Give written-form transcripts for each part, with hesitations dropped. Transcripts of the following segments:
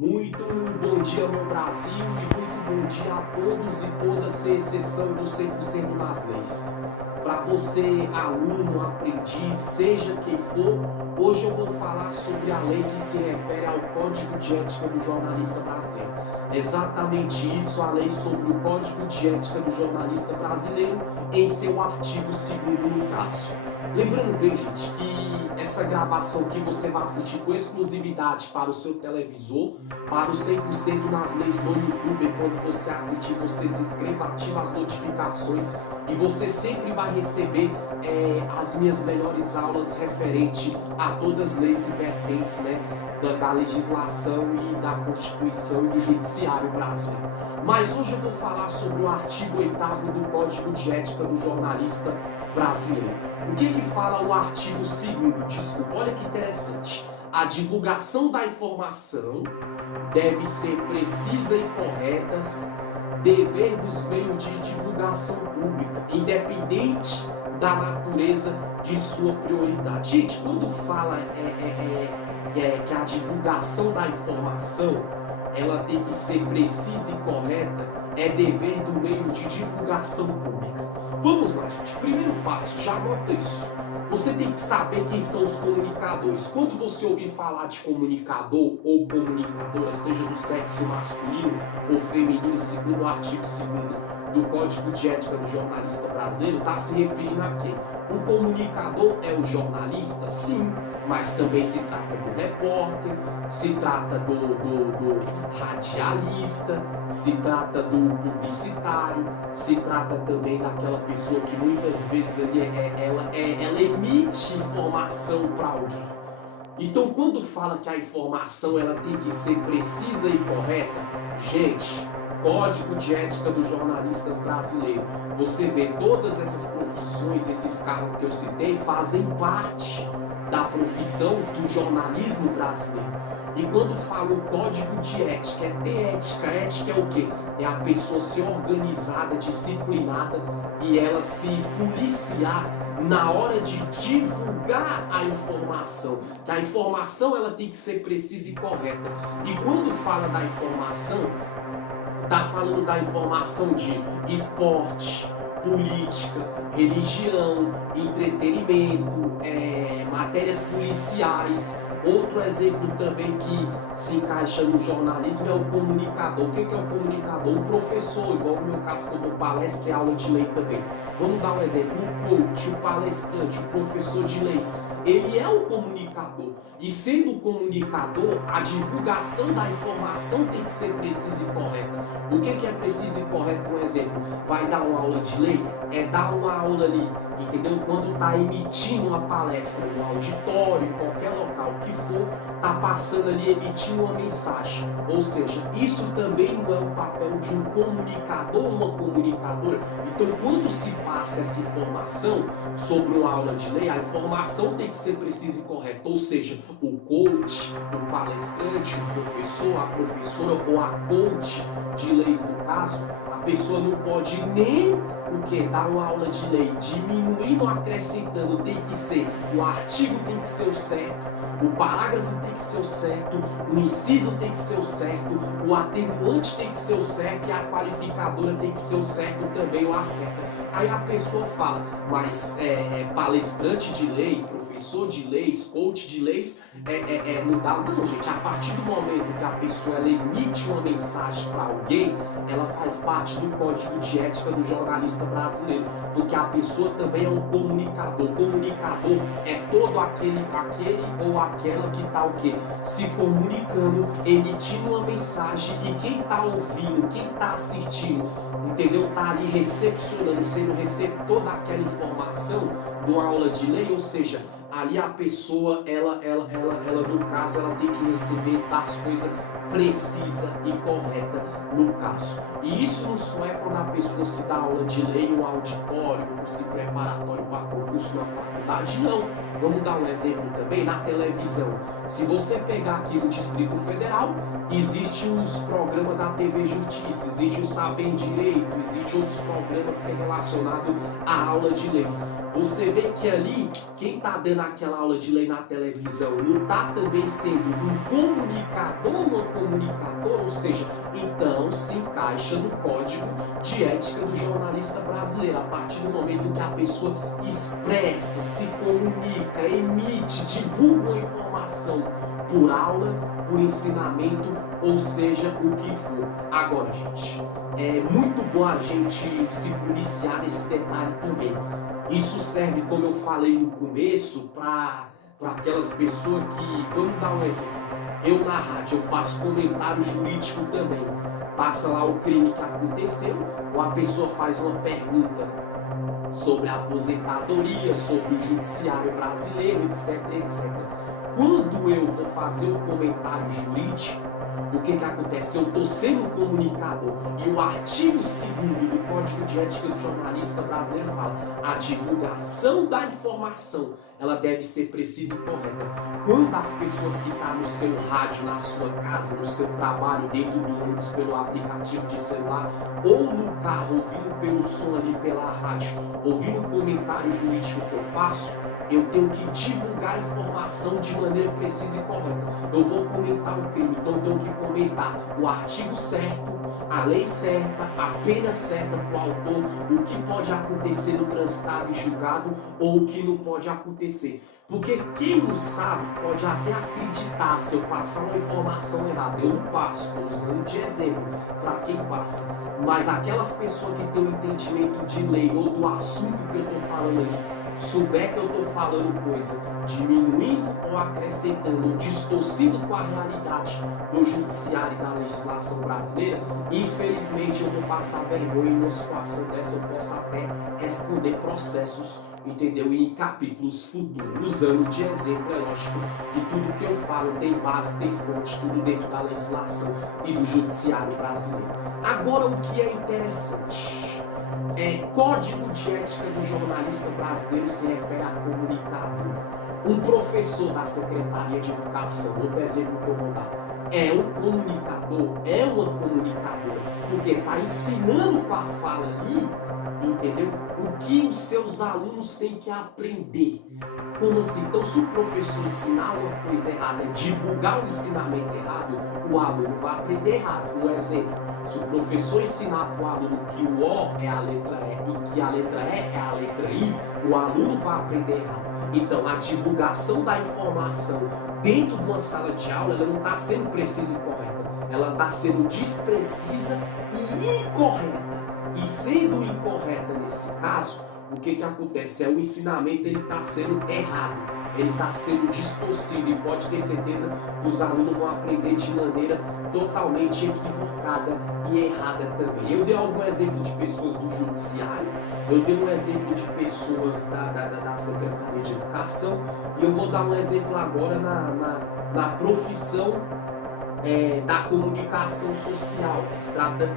Muito bom dia, meu Brasil, e muito bom dia a todos e todas, sem exceção do 100% das leis. Para você, aluno, aprendiz, seja quem for, hoje eu vou falar sobre a lei que se refere ao Código de Ética do Jornalista Brasileiro. Exatamente isso, a lei sobre o Código de Ética do Jornalista Brasileiro, em seu artigo 2º no caso. Lembrando bem, gente, que essa gravação que você vai assistir com exclusividade para o seu televisor, para o 100% nas leis no YouTube, quando você assistir, você se inscreva, ativa as notificações e você sempre vai receber as minhas melhores aulas referente a todas as leis e vertentes, né, da legislação e da Constituição e do Judiciário brasileiro. Mas hoje eu vou falar sobre o artigo 8º do Código de Ética do Jornalista Brasileiro. O que fala o artigo 2º? Desculpa, olha que interessante. A divulgação da informação deve ser precisa e correta, dever dos meios de divulgação pública, independente da natureza de sua prioridade. Gente, quando fala que a divulgação da informação ela tem que ser precisa e correta, é dever do meio de divulgação pública. Vamos lá, gente. Primeiro passo, já anota isso. Você tem que saber quem são os comunicadores. Quando você ouvir falar de comunicador ou comunicadora, seja do sexo masculino ou feminino, segundo o artigo 2º do Código de Ética do Jornalista Brasileiro, está se referindo a quem? O comunicador é o jornalista? Sim, mas também se trata do repórter, se trata do radialista, se trata do publicitário, se trata também daquela pessoa que muitas vezes ali ela emite informação para alguém. Então, quando fala que a informação ela tem que ser precisa e correta, gente, Código de Ética dos Jornalistas Brasileiros, você vê todas essas profissões, esses cargos que eu citei, fazem parte da profissão do jornalismo brasileiro. E quando fala o Código de Ética, é ter ética. Ética é o quê? É a pessoa ser organizada, disciplinada e ela se policiar na hora de divulgar a informação. Que a informação ela tem que ser precisa e correta. E quando fala da informação, está falando da informação de esporte, política, religião, entretenimento, matérias policiais. Outro exemplo também que se encaixa no jornalismo é o comunicador. O que é o comunicador? Um professor, igual no meu caso, como palestra e aula de lei também. Vamos dar um exemplo. O coach, o palestrante, o professor de leis, ele é um comunicador. E sendo comunicador, a divulgação da informação tem que ser precisa e correta. O que é preciso e correto? Um exemplo, vai dar uma aula de lei, é dar uma aula ali, entendeu? Quando está emitindo uma palestra no auditório, em qualquer local que for, está passando ali, emitindo uma mensagem. Ou seja, isso também não é o papel de um comunicador ou uma comunicadora. Então, quando se passa essa informação sobre uma aula de lei, a informação tem que ser precisa e correta. Ou seja, o coach, o palestrante, o professor, a professora ou a coach de leis no caso, a pessoa não pode nem dar uma aula de lei, diminuindo ou acrescentando, tem que ser, o artigo tem que ser o certo, o parágrafo tem que ser o certo, o inciso tem que ser o certo, o atenuante tem que ser o certo e a qualificadora tem que ser o certo também, o acerta. Aí a pessoa fala, mas palestrante de lei, professor de leis, coach de leis, não dá. Não, gente, a partir do momento que a pessoa ela emite uma mensagem para alguém, ela faz parte do Código de Ética do Jornalista Brasileiro, porque a pessoa também é um comunicador. Comunicador é todo aquele ou aquela que está o quê? Se comunicando, emitindo uma mensagem e quem está ouvindo, quem está assistindo, entendeu? Está ali recepcionando, sendo receptor daquela informação de uma aula de lei, ou seja, ali a pessoa, ela no caso, ela tem que receber as coisas precisa e correta no caso. E isso não só é quando a pessoa se dá aula de lei, um auditório, um curso preparatório para concurso na faculdade. responsabilidade? Não. Vamos dar um exemplo também na televisão. Se você pegar aqui no Distrito Federal, existem os programas da TV Justiça, existe o Saber Direito, existe outros programas que é relacionado à aula de leis. Você vê que ali, quem está dando aquela aula de lei na televisão não está também sendo um comunicador ou uma comunicadora, ou seja, então se encaixa no código de ética do jornalista brasileiro, a partir do momento que a pessoa expressa, se comunica, emite, divulga uma informação por aula, por ensinamento, ou seja, o que for. Agora, gente, é muito bom a gente se policiar nesse detalhe também. Isso serve, como eu falei no começo, para aquelas pessoas que, vamos dar um exemplo, eu na rádio, eu faço comentário jurídico também. Passa lá o crime que aconteceu, ou a pessoa faz uma pergunta sobre a aposentadoria, sobre o judiciário brasileiro, etc, etc. Quando eu vou fazer o comentário jurídico, o que acontece? Eu estou sendo um comunicador e o artigo 2º do Código de Ética do Jornalista Brasileiro fala: a divulgação da informação, ela deve ser precisa e correta. Quando as pessoas que estão no seu rádio, na sua casa, no seu trabalho, dentro do ônibus, pelo aplicativo de celular, ou no carro, ouvindo pelo som ali, pela rádio, ouvindo o comentário jurídico que eu faço, eu tenho que divulgar a informação de maneira precisa e correta. Eu vou comentar o crime, então eu tenho que comentar o artigo certo, a lei certa, a pena certa para o autor, o que pode acontecer no transitado e julgado ou o que não pode acontecer. Porque quem não sabe pode até acreditar se eu passar uma informação errada. Eu não passo, estou usando de exemplo para quem passa. Mas aquelas pessoas que têm um entendimento de lei ou do assunto que eu estou falando ali, souber que eu estou falando coisa diminuindo ou acrescentando ou distorcindo com a realidade do judiciário e da legislação brasileira, infelizmente eu vou passar vergonha. Em uma situação dessa eu posso até responder processos, entendeu? E em capítulos futuros, usando de exemplo, é lógico que tudo que eu falo tem base, tem fonte, tudo dentro da legislação e do judiciário brasileiro. Agora, o que é interessante Código de Ética do Jornalista Brasileiro se refere a comunicador. Um professor da Secretaria de Educação, outro exemplo que eu vou dar, é um comunicador, é uma comunicadora, porque está ensinando com a fala ali, entendeu? O que os seus alunos têm que aprender. Como assim? Então, se o professor ensinar uma coisa errada, divulgar o ensinamento errado, o aluno vai aprender errado. Um exemplo, se o professor ensinar para o aluno que o O é a letra E e que a letra E é a letra I, o aluno vai aprender errado. Então, a divulgação da informação dentro de uma sala de aula, ela não está sendo precisa e correta. Ela está sendo desprecisa e incorreta. E sendo incorreta nesse caso, o que acontece? O ensinamento está sendo errado, ele está sendo distorcido, e pode ter certeza que os alunos vão aprender de maneira totalmente equivocada e errada também. Eu dei algum exemplo de pessoas do judiciário, eu dei um exemplo de pessoas da Secretaria de Educação, e eu vou dar um exemplo agora na profissão da comunicação social, que se trata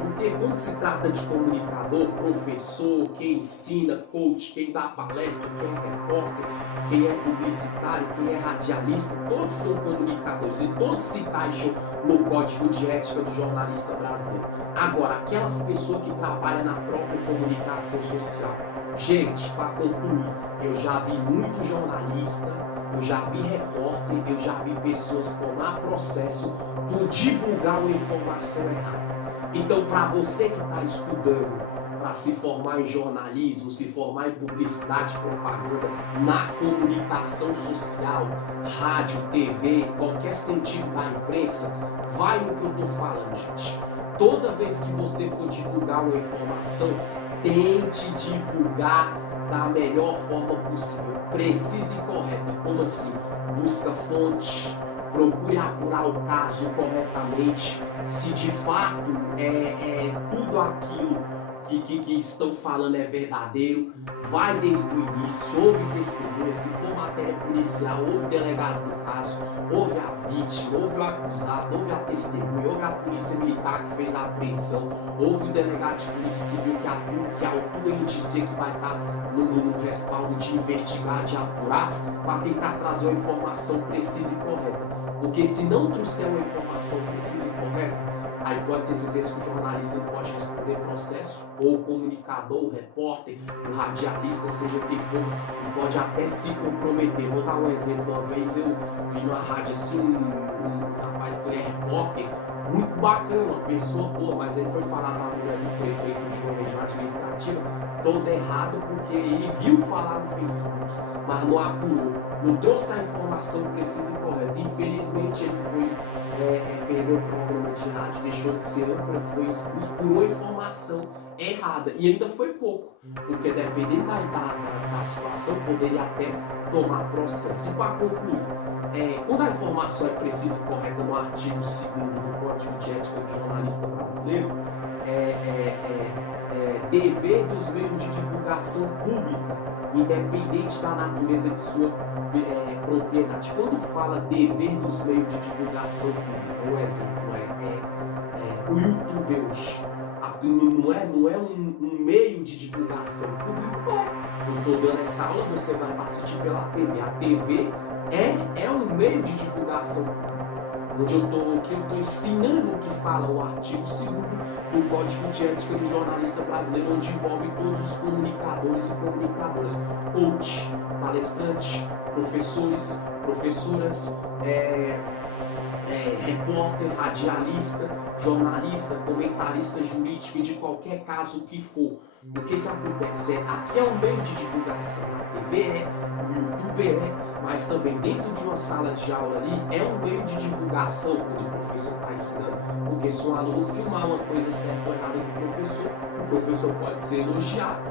porque quando se trata de comunicador, professor, quem ensina, coach, quem dá palestra, quem é repórter, quem é publicitário, quem é radialista, todos são comunicadores e todos se encaixam no Código de Ética do Jornalista Brasileiro. Agora, aquelas pessoas que trabalham na própria comunicação social. Gente, para concluir, eu já vi muito jornalista, eu já vi repórter, eu já vi pessoas tomar processo por divulgar uma informação errada. Então, para você que está estudando para se formar em jornalismo, se formar em publicidade, propaganda, na comunicação social, rádio, TV, qualquer sentido da imprensa, vai no que eu estou falando, gente. Toda vez que você for divulgar uma informação, tente divulgar da melhor forma possível, precisa e correta. Como assim? Busca fonte, procure apurar o caso corretamente, se de fato tudo aquilo que estão falando é verdadeiro, vai desde o início, houve testemunha, se for matéria policial, houve delegado no caso, houve a vítima, houve o acusado, houve a testemunha, houve a polícia militar que fez a apreensão, houve o delegado de polícia civil que autua e indicia que vai estar no respaldo de investigar, de apurar, para tentar trazer uma informação precisa e correta. Porque se não trouxer uma informação precisa e correta, aí pode ter certeza que o jornalista não pode responder processo, ou o comunicador, o repórter, o radialista, seja quem for, ele pode até se comprometer. Vou dar um exemplo. Uma vez eu vi numa rádio assim, um rapaz que ele é repórter, muito bacana, uma pessoa boa, mas ele foi falar da mulher do prefeito de uma região administrativa, todo errado, porque ele viu falar no Facebook, mas não apurou, não trouxe a informação precisa e correta. Infelizmente ele foi perdeu o programa de rádio, deixou de ser âncora, foi expulso por uma informação errada. E ainda foi pouco, porque dependendo da situação, poderia até tomar processo. E para concluir, quando a informação é precisa e correta no artigo 2º do Código de Ética do Jornalista Brasileiro, dever dos meios de divulgação pública, independente da natureza de sua propriedade. Quando fala dever dos meios de divulgação pública, um exemplo o YouTube hoje, não é um meio de divulgação pública. Eu estou dando essa aula, você vai assistir pela TV. A TV é um meio de divulgação pública, onde eu estou ensinando o que fala o artigo 2º do Código de Ética do Jornalista Brasileiro, onde envolve todos os comunicadores e comunicadoras, coach, palestrante, professores, professoras, repórter, radialista, jornalista, comentarista jurídico e de qualquer caso que for. O que acontece? Aqui é um meio de divulgação, a TV o YouTube mas também dentro de uma sala de aula ali é um meio de divulgação quando o professor está ensinando, porque se um aluno filmar uma coisa certa ou errada do professor, o professor pode ser elogiado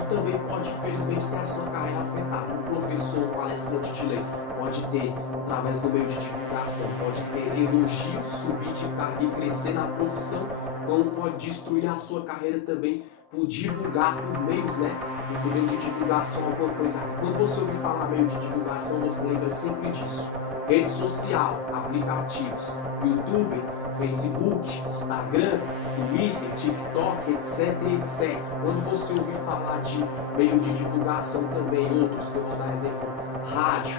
e também pode, infelizmente, ter a sua carreira afetada. O professor, palestrante de lei, pode ter, através do meio de divulgação, pode ter elogios, subir de cargo e crescer na profissão, como pode destruir a sua carreira também por divulgar por meios, entendeu? De divulgação, alguma coisa. Quando você ouvir falar meio de divulgação, você lembra sempre disso. Rede social, aplicativos, YouTube, Facebook, Instagram, Twitter, TikTok, etc, etc. Quando você ouvir falar de meio de divulgação também, outros que eu vou dar exemplo, rádio,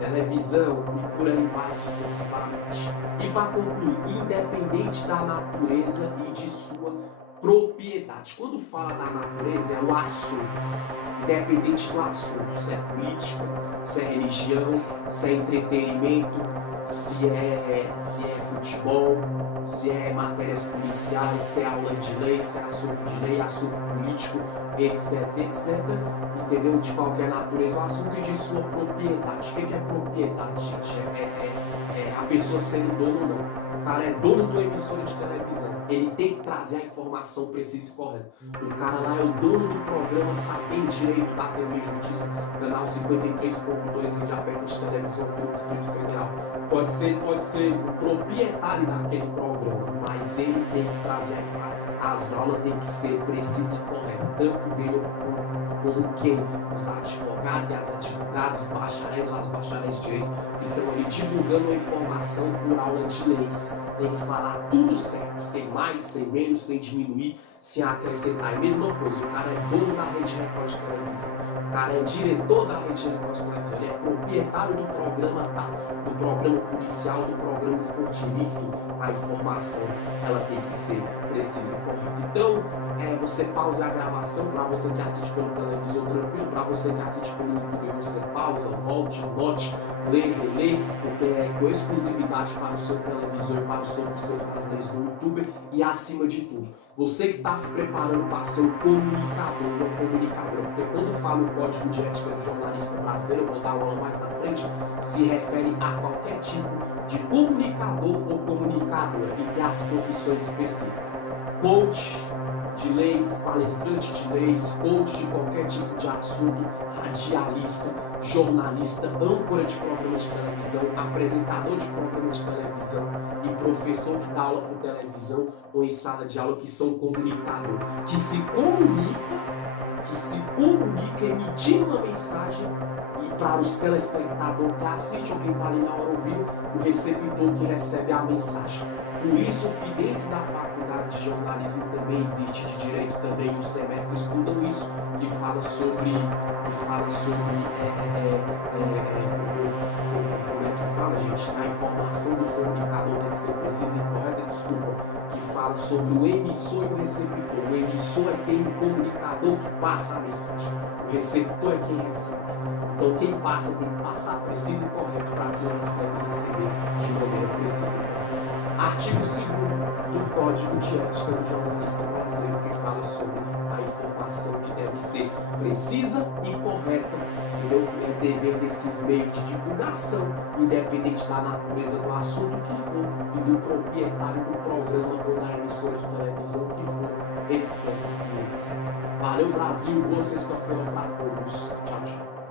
televisão e por aí vai sucessivamente. E para concluir, independente da natureza e de sua propriedade. Quando fala da natureza, é o assunto. Independente do assunto, se é política, se é religião, se é entretenimento, se é futebol, se é matérias policiais, se é aula de lei, se é assunto de lei, assunto político, etc, etc. Entendeu? De qualquer natureza, o assunto é de sua propriedade. O que é propriedade, gente? É a pessoa sendo dono ou não. O cara é dono de uma emissora de televisão, ele tem que trazer a informação precisa e correta. O cara lá é o dono do programa Saber Direito da TV Justiça, canal 53.2, rede aberta de televisão aqui no Distrito Federal. Pode ser o proprietário daquele programa, mas ele tem que trazer a informação. As aulas têm que ser precisas e corretas, tanto dele como quem? Os advogados e as advogadas, os bacharéis ou as bacharéis de direito, então ele divulgando a informação por aula de leis. Tem que falar tudo certo, sem mais, sem menos, sem diminuir, sem acrescentar. E mesma coisa, o cara é dono da Rede Record de televisão, o cara é diretor da Rede Record de televisão, ele é proprietário do programa tal, do programa policial, do programa esportivo, enfim, a informação ela tem que ser precisa e correta. Então, você pausa a gravação, para você que assiste pelo televisor tranquilo, para você que assiste pelo YouTube, você pausa, volte, anote, lê, porque é com exclusividade para o seu televisor e para o 100% das leis do YouTube. E acima de tudo, você que está se preparando para ser um comunicador, uma comunicadora, porque quando falo o Código de Ética do Jornalista Brasileiro, eu vou dar uma aula mais na frente, se refere a qualquer tipo de comunicador ou comunicadora e tem as profissões específicas. Coach de leis, palestrante de leis, coach de qualquer tipo de assunto, radialista, jornalista, âncora de programa de televisão, apresentador de programa de televisão e professor que dá aula por televisão ou em sala de aula, que são comunicador, que se comunica emitindo uma mensagem e para os telespectadores que assistem, ou quem está ali na hora ouvindo, o receptor que recebe a mensagem. Por isso que dentro da faculdade de jornalismo também existe, de direito também, os semestres estudam isso, que fala sobre como é que fala, gente? A informação do comunicador tem que ser precisa e correta, desculpa, que fala sobre o emissor e o receptor. O emissor é quem, o comunicador que passa a mensagem. O receptor é quem recebe. Então quem passa tem que passar preciso e correto para quem recebe receber de maneira precisa e correta. Artigo 2º do Código de Ética do Jornalista Brasileiro, que fala sobre a informação que deve ser precisa e correta, entendeu? É dever desses meios de divulgação, independente da natureza do assunto que for e do proprietário do programa ou da emissora de televisão que for, etc. Valeu, Brasil, boa sexta-feira para todos. Tchau, tchau.